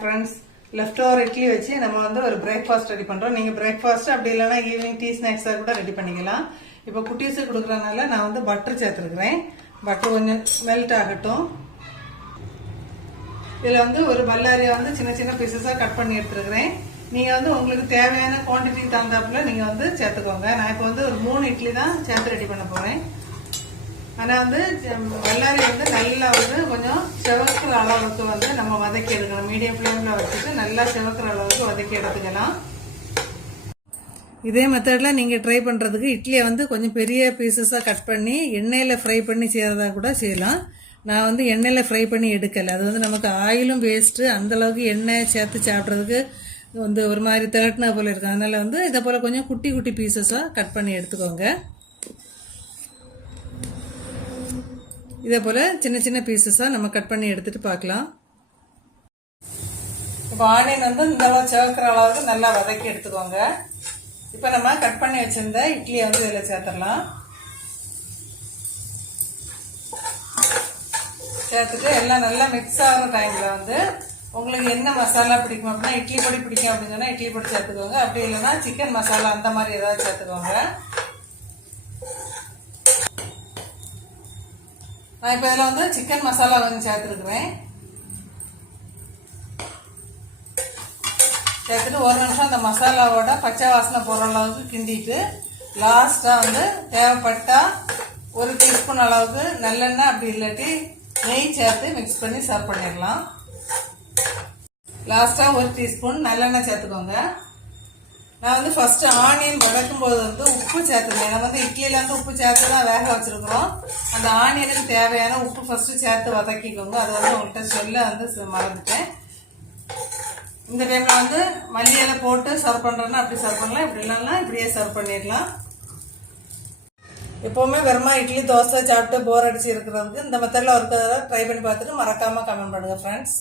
Friends, left over idli வச்சு நம்ம வந்து ஒரு பிரேக்ஃபாஸ்ட் ரெடி பண்ணுறோம். நீங்கள் பிரேக்ஃபாஸ்ட் அப்படி இல்லைன்னா ஈவினிங் டீ ஸ்நாக்ஸாக கூட ரெடி பண்ணிக்கலாம். இப்போ குட்டீஸுக்கு கொடுக்குறதுனால நான் வந்து பட்டர் சேர்த்துருக்குறேன். பட்டர் கொஞ்சம் மெல்ட் ஆகட்டும். இதில் வந்து ஒரு பல்லாரியை வந்து சின்ன சின்ன பீசஸாக கட் பண்ணி எடுத்துருக்கிறேன். நீங்கள் வந்து உங்களுக்கு தேவையான குவான்டிட்டி தகுந்தாப்புல நீங்கள் வந்து சேர்த்துக்கோங்க. நான் இப்போ வந்து ஒரு 3 இட்லி தான் சேர்த்து ரெடி பண்ண போகிறேன். ஆனால் வந்து வெள்ளாரி வந்து நல்லா வந்து கொஞ்சம் செவக்கிற அளவுக்கு வந்து நம்ம வதக்கி எடுக்கணும். மீடியம் ஃப்ளேமில் வச்சுட்டு நல்லா செவக்கிற அளவுக்கு வதக்கி எடுத்துக்கலாம். இதே மெத்தடில் நீங்கள் ட்ரை பண்ணுறதுக்கு இட்லியை வந்து கொஞ்சம் பெரிய பீசஸாக கட் பண்ணி எண்ணெயில் ஃப்ரை பண்ணி செய்கிறதா கூட செய்யலாம். நான் வந்து எண்ணெயில் ஃப்ரை பண்ணி எடுக்கலை. அது வந்து நமக்கு ஆயிலும் வேஸ்ட்டு, அந்தளவுக்கு எண்ணெய் சேர்த்து சாப்பிட்றதுக்கு வந்து ஒரு மாதிரி திரட்டின போல் இருக்கும். அதனால் வந்து இதை போல் கொஞ்சம் குட்டி குட்டி பீசஸாக கட் பண்ணி எடுத்துக்கோங்க. இதே போல் சின்ன சின்ன பீசஸாக நம்ம கட் பண்ணி எடுத்துகிட்டு பார்க்கலாம். இப்போ ஆனியன் வந்து இந்த அளவு சேர்க்கிற அளவுக்கு நல்லா வதக்கி எடுத்துக்கோங்க. இப்போ நம்ம கட் பண்ணி வச்சிருந்த இட்லியை வந்து இதில் சேர்த்துடலாம். சேர்த்துட்டு எல்லாம் நல்லா மிக்ஸ் ஆகிற டைமில் வந்து உங்களுக்கு என்ன மசாலா பிடிக்கும் அப்படின்னா, இட்லி பொடி பிடிக்கும் அப்படின்னு சொன்னால் இட்லி பொடி சேர்த்துக்கோங்க. அப்படி இல்லைன்னா சிக்கன் மசாலா அந்த மாதிரி ஏதாவது சேர்த்துக்கோங்க. நான் இப்போ இதில் வந்து சிக்கன் மசாலா கொஞ்சம் சேர்த்துருக்குறேன். சேர்த்துட்டு ஒரு நிமிஷம் அந்த மசாலாவோட பச்சை வாசனை போகிற அளவுக்கு கிண்டிட்டு லாஸ்ட்டாக வந்து தேவைப்பட்டால் 1 டீஸ்பூன் அளவுக்கு நல்லெண்ணெய் அப்படி இல்லாட்டி நெய் சேர்த்து மிக்ஸ் பண்ணி சர்வ் பண்ணிடலாம். லாஸ்ட்டாக 1 டீஸ்பூன் நல்லெண்ணெய் சேர்த்துக்கோங்க. நான் வந்து ஃபர்ஸ்ட் ஆனியன் வதக்கும் போது வந்து உப்பு சேர்த்துருக்கேன். நம்ம வந்து இட்லியில வந்து உப்பு சேர்த்து தான் வேக வச்சிருக்கிறோம். அந்த ஆனியனுக்கு தேவையான உப்பு ஃபர்ஸ்ட் சேர்த்து வதக்கிக்கோங்க. அது வந்து உங்கள்கிட்ட சொல்ல வந்து மறந்துட்டேன். இந்த டைம்ல வந்து மல்லி இலை போட்டு சர்வ் பண்றேன்னா அப்படி சர்வ் பண்ணலாம், இப்படி இல்லைன்னா இப்படியே சர்வ் பண்ணிடலாம். எப்பவுமே வெறுமா இட்லி தோசை சாப்பிட்டு போர் அடிச்சு இருக்கிறதுக்கு இந்த மெத்தட்ல ஒரு ட்ரை பண்ணி பார்த்துட்டு மறக்காம கமெண்ட் பண்ணுங்க ஃப்ரெண்ட்ஸ்.